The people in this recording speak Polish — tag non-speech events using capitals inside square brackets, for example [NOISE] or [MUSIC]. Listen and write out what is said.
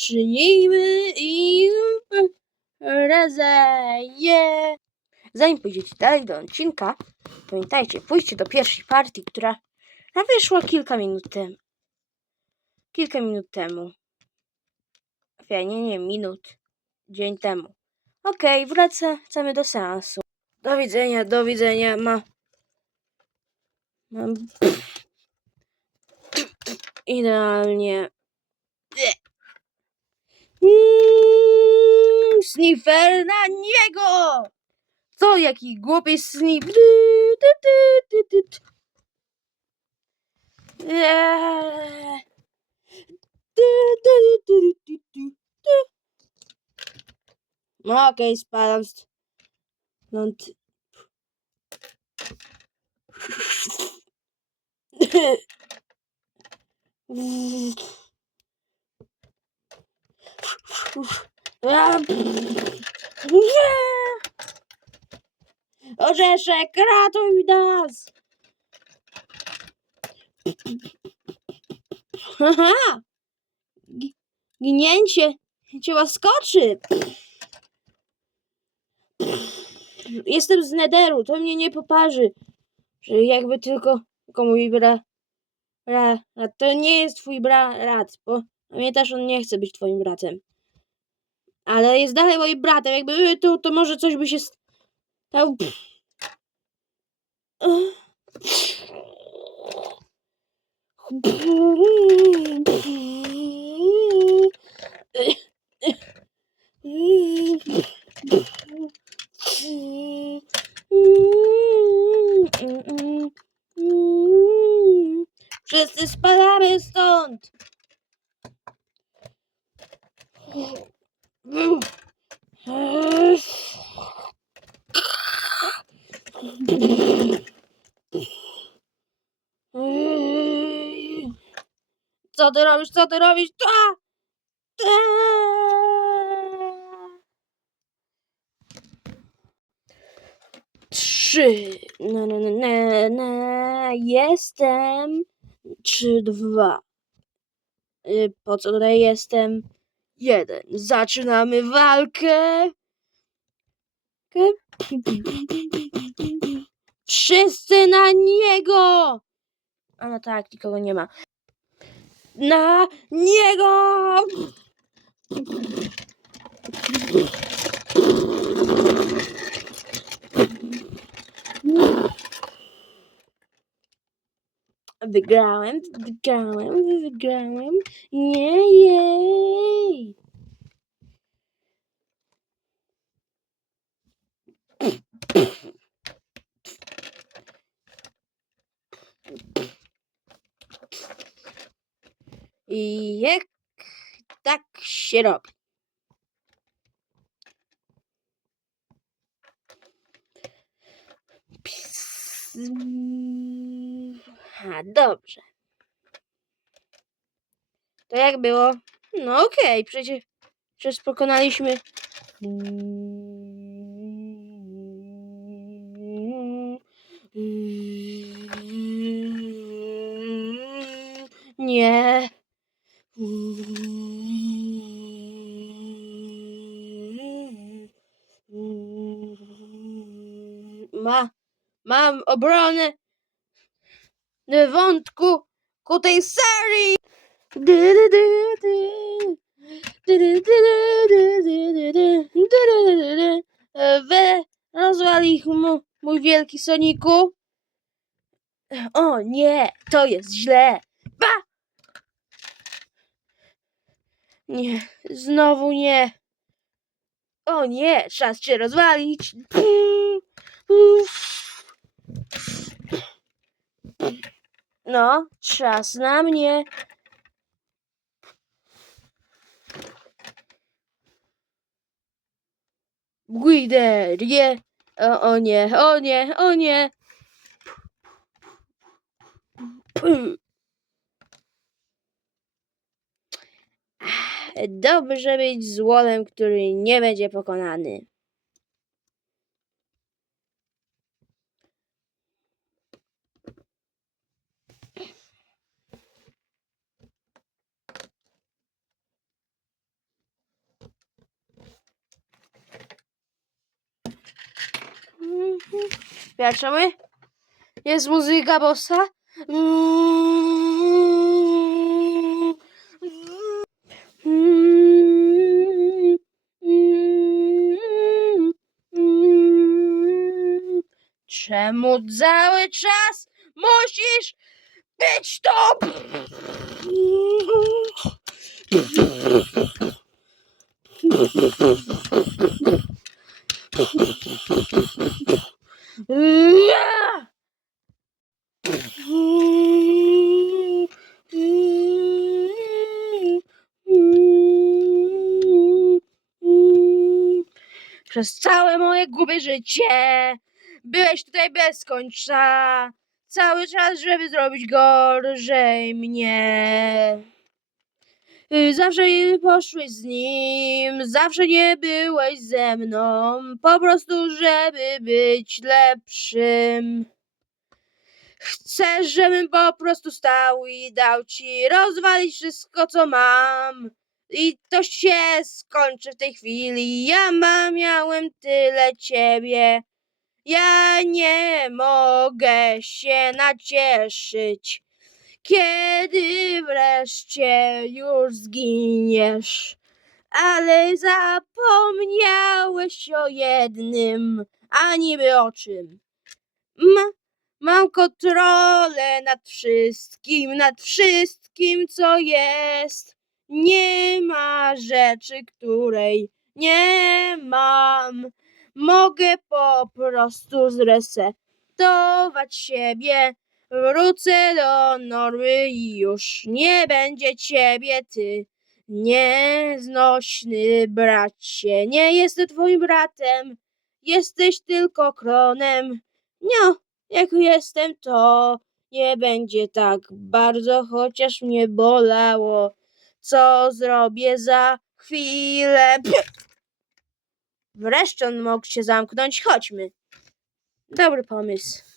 czynimy im rezeje. Zanim pójdziecie dalej do odcinka, pamiętajcie, pójdźcie do pierwszej partii, która wyszła kilka minut temu. Kilka minut temu. Nie, nie, nie, minut. Dzień temu. Okej, wracamy do seansu. Do widzenia, do widzenia. Ma... Mam... Idealnie. Sniffer na niego! Co, jaki głupi snif... No okej, okay, spadam stąd. No, [LAUGHS] stąd. Orzeszek, ratuj nas! Haha! Gi- Ginięcie cię łaskoczy! Jestem z Nederu, to mnie nie poparzy. Że jakby tylko, tylko mój bra, bra... A to nie jest twój brat, bo pamiętasz, on nie chce być twoim bratem. Ale jest dalej moim bratem, jakby y, to, to może coś by się stało. Wszyscy spadamy Co ty robisz? Co ty robisz? Ta! Trzy. Na, na, na, na, na. Jestem. Trzy, dwa. Y, Po co tutaj jestem? Jeden. Zaczynamy walkę. Ke- Wszyscy na niego! A no tak, nikogo nie ma. Na niego! Wygrałem, wygrałem, wygrałem. Jej! I jak tak się robi? Ps- A, dobrze. To jak było? No okej, przecież, przecież pokonaliśmy. Nie. Ma, mam obronę wątku ku tej serii. Wy rozwali mój wielki Soniku. O nie, to jest źle. Nie, znowu nie. O nie, czas cię rozwalić. No, czas na mnie. Guiderie. O, o nie, o nie, o nie. Dobrze być złolem, który nie będzie pokonany. Piaczemy? Jest muzyka bossa? Mm. Czemu cały czas musisz być to? Przez całe moje głupie życie byłeś tutaj bez końca. Cały czas, żeby zrobić gorzej mnie. Y, Zawsze nie poszłeś z nim, zawsze nie byłeś ze mną, po prostu, żeby być lepszym. Chcesz, żebym po prostu stał i dał ci rozwalić wszystko, co mam. I to się skończy w tej chwili. Ja ma, miałem tyle ciebie. Ja nie mogę się nacieszyć, kiedy wreszcie już zginiesz. Ale zapomniałeś o jednym, a niby o czym? Ma, mam kontrolę nad wszystkim, nad wszystkim, co jest. Nie ma rzeczy, której nie mam. Mogę po prostu zresetować siebie. Wrócę do normy i już nie będzie ciebie, ty nieznośny bracie. Nie jestem twoim bratem, jesteś tylko kronem. No, jak jestem, to nie będzie tak bardzo, chociaż mnie bolało. Co zrobię za chwilę? Wreszcie on mógł się zamknąć. Chodźmy. Dobry pomysł.